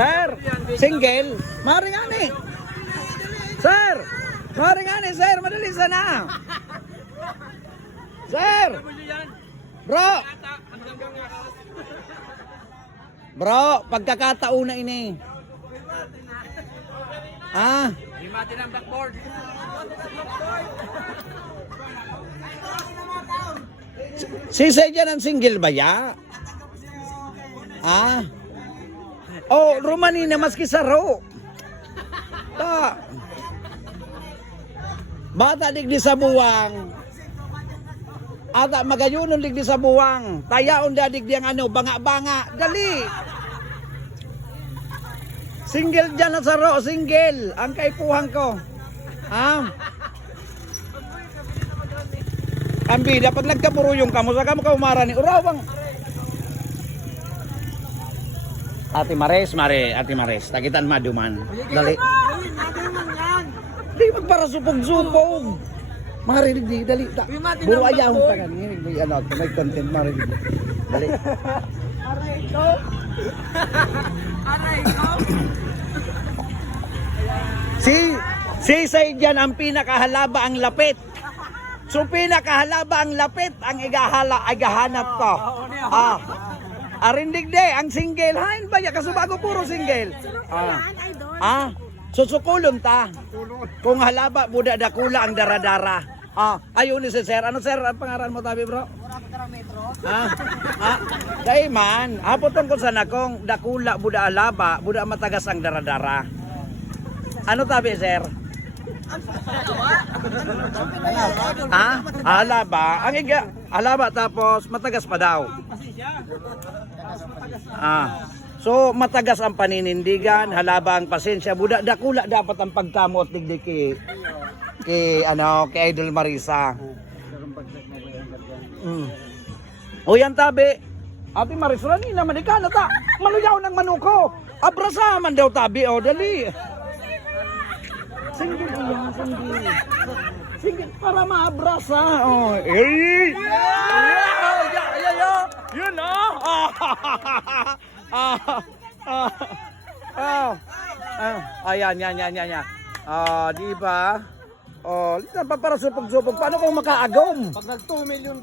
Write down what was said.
Sir, single? Mari nga ni. Sir, mari nga ni, sir. Madali sana. Sir! Bro! Bro, pagkakataon na ini. Ah, Himati ng backboard. si Sedyan ang single ba ya? Ah. Oh, Romani na maski sa ro. Ta. Bata digdi sa buwang. Ata magayunon digdi sa buwang. Tayaon da digdi ang ano, banga-banga. Dali. Single dyan na sa ro, single. Ang kaipuhan ko. Ah. Ang bida, pag nagkamuruyong ka mo, saka mo ka umara ni Urawang. Ate Mares, Mare, Ate Mares, tagitan maduman. Dali. Di magpara supog-supog. Mare, di, dali. Ta. Buro ayaw mo tagan. Hindi, ano, may content, Mare, di. Dali. Aray ko. Aray ko. Si, si Saydyan ang pinakahalaba ang lapit. So pinakahalaba ang lapit ang igahala, igahanap ko. Ah. Arindig de, ang single. Hain ba ya? Kasubago puro single. Ah. Ah. Susukulon ta. Kung halaba, buda dakula ang daradara. Ah, ayun ni si sir. Ano sir, ang pangaran mo tabi bro? Ah, ah, dai man. Apoton ko sana kung dakula buda alaba, buda matagas ang daradara. Ano tabi sir? Ah, alaba. Ang iga, alaba tapos matagas pa daw. Ah. So matagas ang paninindigan, halaba ang pasensya. Buda dakula dapat ang pagkamot digdi ki ki ano kay Idol Marisa. Mm. O yan tabi. Ate Marisa ni naman ikaw na ta. Manuyaw ng manuko. Abrasa man daw tabi o dali. Single iyan, single. Single para maabrasa. Oh, eh. Yeah, yeah, yeah. Yun ah. Ah, ah, ayan, yan, yan, yan, yan. Ah, di ba? Oh, para supog-supog. Paano kung makaagom? Pag nag 2 million